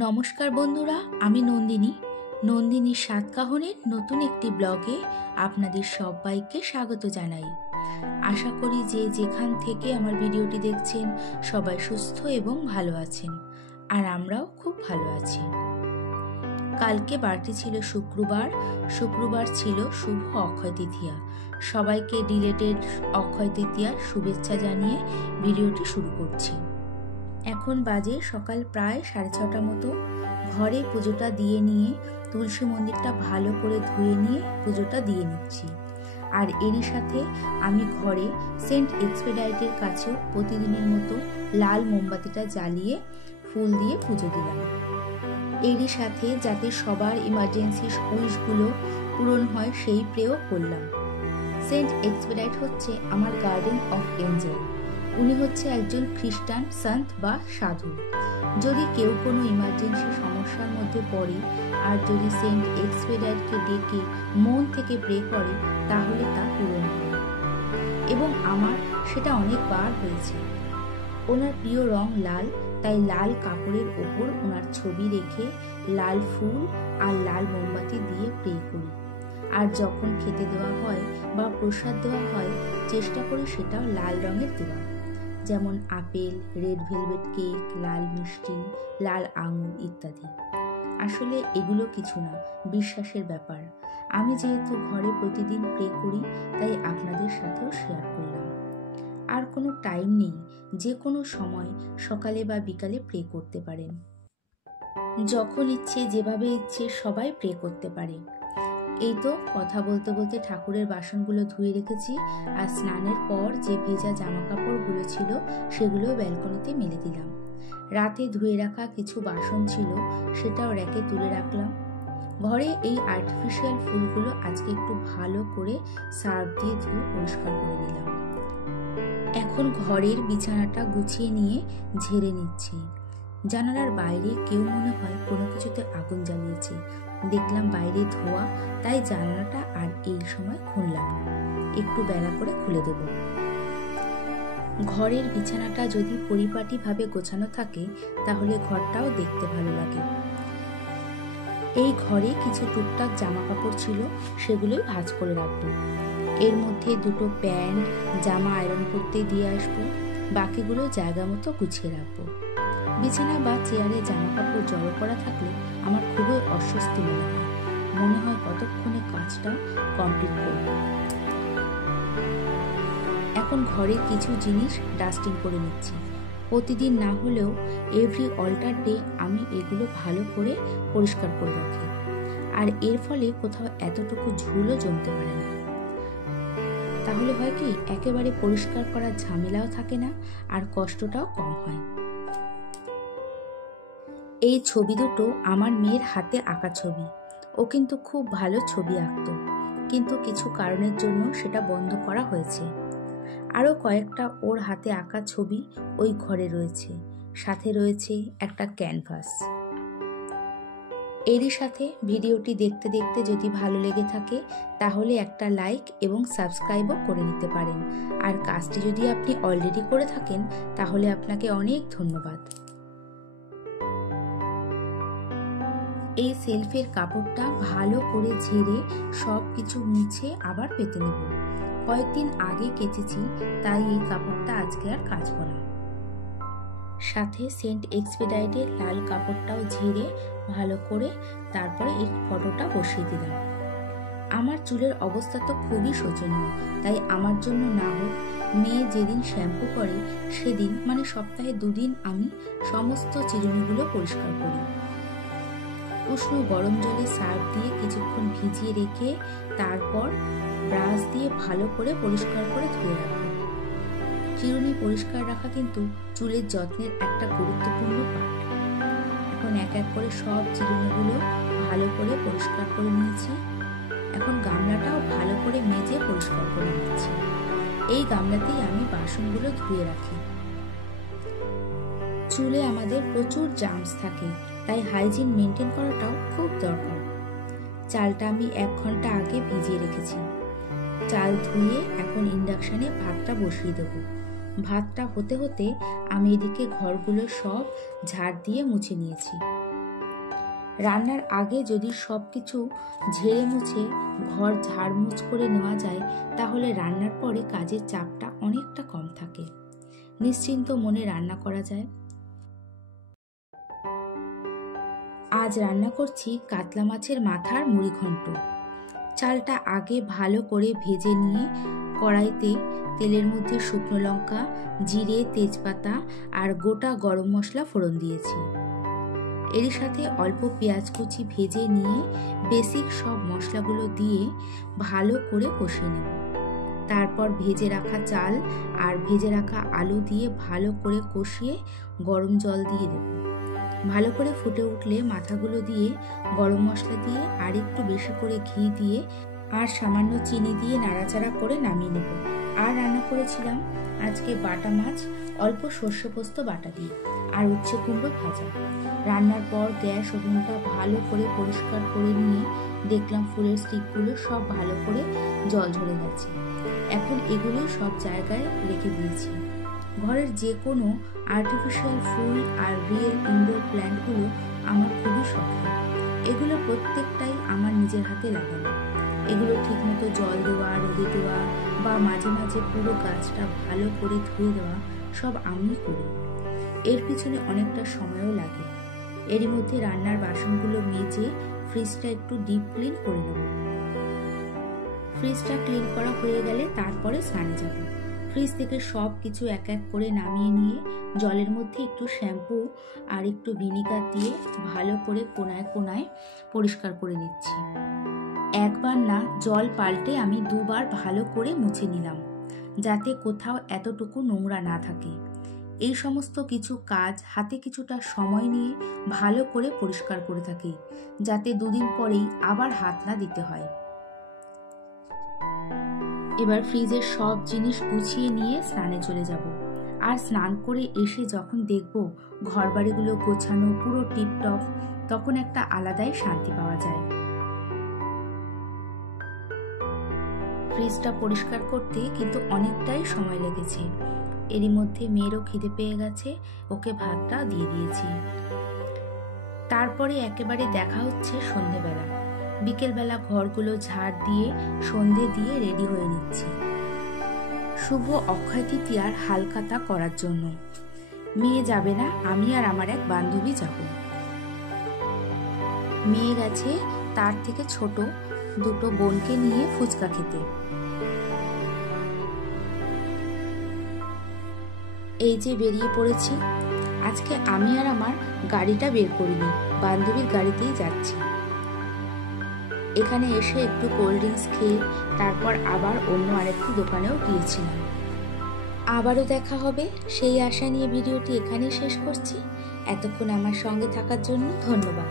নমস্কার বন্ধুরা, আমি নন্দিনীর সাতকাহনের নতুন একটি ব্লগে আপনাদের সবাইকে স্বাগত জানাই। আশা করি যে যেখান থেকে আমার ভিডিওটি দেখছেন সবাই সুস্থ এবং ভালো আছেন, আর আমরাও খুব ভালো আছি। কালকে বারটি ছিল শুক্রবার ছিল শুভ অক্ষয় তৃতীয়া। সবাইকে ডিলেটেড অক্ষয় তৃতীয়ার শুভেচ্ছা জানিয়ে ভিডিওটি শুরু করছি। এখন বাজে সকাল প্রায় 6:30 মতো। ঘরে পুজোটা দিয়ে নিয়ে তুলসী মন্দিরটা ভালো করে ধুয়ে নিয়ে পুজোটা দিয়ে নিচ্ছি। আর এরই সাথে আমি ঘরে সেন্ট এক্সপেডাইটের কাছেও প্রতিদিনের মতো লাল মোমবাতিটা জ্বালিয়ে ফুল দিয়ে পুজো দিলাম। এরই সাথে যাতে সবার ইমার্জেন্সি উইশগুলো পূরণ হয় সেই প্রেও করলাম। সেন্ট এক্সপেডাইট হচ্ছে আমার গার্ডেন অফ এঞ্জেল। উনি হচ্ছে একজন খ্রিস্টান সন্ত বা সাধু। যদি কেউ কোনো ইমার্জেন্সি সমস্যার মধ্যে পড়ে আর যদি সেন্ট এক্সপেডাইটকে ডেকে মন থেকে প্রে করে তাহলে তা পূরণ হয়, এবং আমার সেটা অনেকবার হয়েছে। ওনার প্রিয় রং লাল, তাই লাল কাপড়ের ওপর ওনার ছবি রেখে লাল ফুল আর লাল মোমবাতি দিয়ে প্রে করি। আর যখন খেতে দেওয়া হয় বা প্রসাদ দেওয়া হয় চেষ্টা করি সেটাও লাল রঙের দেওয়া, যেমন আপেল, রেড ভেলভেট কেক, লাল মিষ্টি, লাল আঙুর ইত্যাদি। আসলে এগুলো কিছু না, বিশ্বাসের ব্যাপার। আমি যেহেতু ঘরে প্রতিদিন প্রে করি তাই আপনাদের সাথেও শেয়ার করলাম। আর কোনো টাইম নেই, যে কোনো সময় সকালে বা বিকালে প্রে করতে পারেন। যখন ইচ্ছে যেভাবে ইচ্ছে সবাই প্রে করতে পারে। এই তো কথা বলতে বলতে ঠাকুরের বাসনগুলো ধুয়ে রেখেছি, আর স্নানের পর যে ভেজা জামা কাপড়গুলো ছিল সেগুলো ব্যালকনিতে মেলে দিলাম। রাতে ধুয়ে রাখা কিছু বাসন ছিল সেটাও র্যাকে তুলে রাখলাম। ঘরে এই আর্টিফিশিয়াল ফুলগুলো আজকে একটু ভালো করে সার্ফ দিয়ে ধুয়ে পরিষ্কার করে নিলাম। এখন ঘরের বিছানাটা গুছিয়ে নিয়ে ঝেড়ে নিচ্ছি। জানালার বাইরে কেউ মনে হয় কোনো কিছুতে আগুন জ্বালিয়েছে। দেখলাম বাইরে ধোয়া, তাই জানালাটা আর এই সময় খুললাম না, একটু বেলা করে খুলে দেব। ঘরের বিছানাটা যদি পরিপাটিভাবে গোছানো থাকে তাহলে ঘরটাও দেখতে ভালো লাগে। এই ঘরে কিছু টুকটাক জামা কাপড় ছিল, সেগুলোই ভাঁজ করে রাখবো। এর মধ্যে দুটো প্যান্ট জামা আয়রন করতে দিয়ে আসবো, বাকিগুলো জায়গা মতো গুছিয়ে রাখবো। বিছানা বা চেয়ারে জামা কাপড় জড়ো করা থাকলে আমার খুবই অস্বস্তি মনে হয় কতক্ষণে কাজটা কমপ্লিট করব। এখন ঘরের কিছু জিনিস ডাস্টিং করে নিচ্ছি। প্রতিদিন না হলেও এভরি অল্টার ডে আমি এগুলো ভালো করে পরিষ্কার করে রাখি, আর এর ফলে কোথাও এতটুকু ঝুলও জমতে পারে না। তাহলে হয় কি, একেবারে পরিষ্কার করার ঝামেলাও থাকে না আর কষ্টটাও কম হয়। এই ছবি দুটো আমার মেয়ের হাতে আঁকা ছবি। ও কিন্তু খুব ভালো ছবি আঁকত, কিন্তু কিছু কারণের জন্য সেটা বন্ধ করা হয়েছে। আরও কয়েকটা ওর হাতে আঁকা ছবি ওই ঘরে রয়েছে, সাথে রয়েছে একটা ক্যানভাস। এরই সাথে ভিডিওটি দেখতে দেখতে যদি ভালো লেগে থাকে তাহলে একটা লাইক এবং সাবস্ক্রাইবও করে নিতে পারেন। আর কাজটি যদি আপনি অলরেডি করে থাকেন তাহলে আপনাকে অনেক ধন্যবাদ। এই সেলফের কাপড়টা ভালো করে ঝেড়ে সব কিছু মুছে আবার পেতে নেব। কয়েকদিন আগে কেচেছি, তাই এই কাপড়টা আজকে আর কাচবো না। সাথে সেন্ট এক্সপেডাইটের লাল কাপড়টাও ঝেড়ে ভালো করে তারপরে এই ফটোটা বসিয়ে দিলাম। আমার চুলের অবস্থা তো খুবই শোচনীয়, তাই আমার জন্য না হোক, মেয়ে যেদিন শ্যাম্পু করে সেদিন মানে সপ্তাহে 2 দিন আমি সমস্ত চিরুনিগুলো পরিষ্কার করি। উষ্ণ গরম জলে সার্ফ দিয়ে কিছুক্ষণ ভিজিয়ে রেখে তারপর ব্রাশ দিয়ে ভালো করে পরিষ্কার করে ধুয়ে রাখবো। চিরুনি পরিষ্কার রাখা কিন্তু চুলের যত্নের একটা গুরুত্বপূর্ণ পার্ট। এখন এক এক করে সব চিরুনিগুলো ভালো করে পরিষ্কার করে নিয়েছি। এখন গামলাটাও ভালো করে মেজে পরিষ্কার করে নিচ্ছি। এই গামলাতেই আমি বাসনগুলো ধুয়ে রাখি। চুলে আমাদের প্রচুর জার্মস থাকে, তাই হাইজিন মেনটেন করাটাও খুব দরকার। চালটা আমি 1 ঘন্টা আগে ভিজিয়ে রেখেছি। চাল ধুয়ে এখন ইন্ডাকশনে ভাতটা বসিয়ে দেবো। ভাতটা হতে হতে আমি এদিকে ঘরগুলো সব ঝাড় দিয়ে মুছে নিয়েছি। রান্নার আগে যদি সব কিছু ঝেড়ে মুছে ঘর ঝাড়মুছ করে নেওয়া যায়, তাহলে রান্নার পরে কাজের চাপটা অনেকটা কম থাকে। নিশ্চিন্ত মনে রান্না করা যায়। আজ রান্না করছি কাতলা মাছের মাথার মুড়িঘণ্ট। চালটা আগে ভালো করে ভেজে নিয়ে কড়াইতে তেলের মধ্যে শুকনো লঙ্কা, জিরে, তেজপাতা আর গোটা গরম মশলা ফোড়ন দিয়েছি। এর সাথে অল্প পেঁয়াজ কুচি ভেজে নিয়ে বেসিক সব মশলাগুলো দিয়ে ভালো করে কষিয়ে নেব। তারপর ভেজে রাখা চাল আর ভেজে রাখা আলু দিয়ে ভালো করে কষিয়ে গরম জল দিয়ে দেব। ভালো করে ফুটে উঠলে মাথাগুলো দিয়ে গরম মশলা দিয়ে আর একটু বেশি করে ঘি দিয়ে আর সামান্য চিনি দিয়ে নাড়াচাড়া করে নামিয়ে নেব। আর রান্না করেছিলাম আজকে বাটা মাছ অল্প সর্ষে পোস্ত বাটা দিয়ে আর উচ্ছে কুমড়ো ভাজা। রান্নার পর গ্যাস ওভেনটা ভালো করে পরিষ্কার করে নিয়ে দেখলাম ফুলের স্টিকগুলো সব ভালো করে জল ঝরে গেছে। এখন এগুলো সব জায়গায় রেখে দিয়েছি। ঘরের যে কোনো আর্টিফিশিয়াল ফুল আর রিয়েল ইনডোর প্ল্যান্টগুলো আমার খুবই শখের। এগুলো প্রত্যেকটাই আমার নিজের হাতে লাগানো। এগুলো ঠিকমতো জল দেওয়া, রোদে দেওয়া বা মাঝে মাঝে পুরো গাছটা ভালো করে ধুয়ে দেওয়া সব আমিই করি। এর পিছনে অনেকটা সময়ও লাগে। এরই মধ্যে রান্নার বাসনগুলো মেজে ফ্রিজটা একটু ডিপ ক্লিন করে নেব। ফ্রিজটা ক্লিন করা হয়ে গেলে তারপরে স্নানে যাব। ফ্রিজ থেকে সব কিছু এক এক করে নামিয়ে নিয়ে জলের মধ্যে একটু শ্যাম্পু আর একটু ভিনিগার দিয়ে ভালো করে কোনায় কোনায় পরিষ্কার করে নিচ্ছি। একবার না, জল পাল্টে আমি 2 বার ভালো করে মুছে নিলাম, যাতে কোথাও এতটুকু নোংরা না থাকে। এই সমস্ত কিছু কাজ হাতে কিছুটা সময় নিয়ে ভালো করে পরিষ্কার করে থাকি, যাতে 2 দিন পরেই আবার হাত না দিতে হয়। এবার ফ্রিজের সব জিনিস গুছিয়ে নিয়ে স্নানে চলে যাব। আর স্নান করে এসে যখন দেখব ঘরবাড়িগুলো গোছানো পুরো টিপটপ, তখন একটা আলাদাই শান্তি পাওয়া যায়। ফ্রিজটা পরিষ্কার করতে কিন্তু অনেকটাই সময় লেগেছে। এরই মধ্যে মেয়েরও খিদে পেয়ে গেছে, ওকে ভাতটা দিয়ে দিয়েছি। তারপরে একেবারে দেখা হচ্ছে সন্ধেবেলা। বিকেলবেলা ঘরগুলো ঝাড় দিয়ে সন্ধে দিয়ে রেডি হয়ে নিচ্ছি শুভ অক্ষয় তৃতীয়ার হালখাতা করার জন্য। মেয়ে যাবে না, আমি আর আমার এক বান্ধবী যাব। মেয়ে গেছে তার থেকে ছোট 2 বোনকে নিয়ে ফুচকা খেতে। এই যে বেরিয়ে পড়েছি। আজকে আমি আর আমার গাড়িটা বের করিনি, বান্ধবীর গাড়িতেই যাচ্ছি। এখানে এসে একটু কোল্ড ড্রিঙ্কস খেয়ে তারপর আবার অন্য আরেকটি দোকানেও গিয়েছিলাম। আবারও দেখা হবে সেই আশা নিয়ে ভিডিওটি এখানেই শেষ করছি। এতক্ষণ আমার সঙ্গে থাকার জন্য ধন্যবাদ।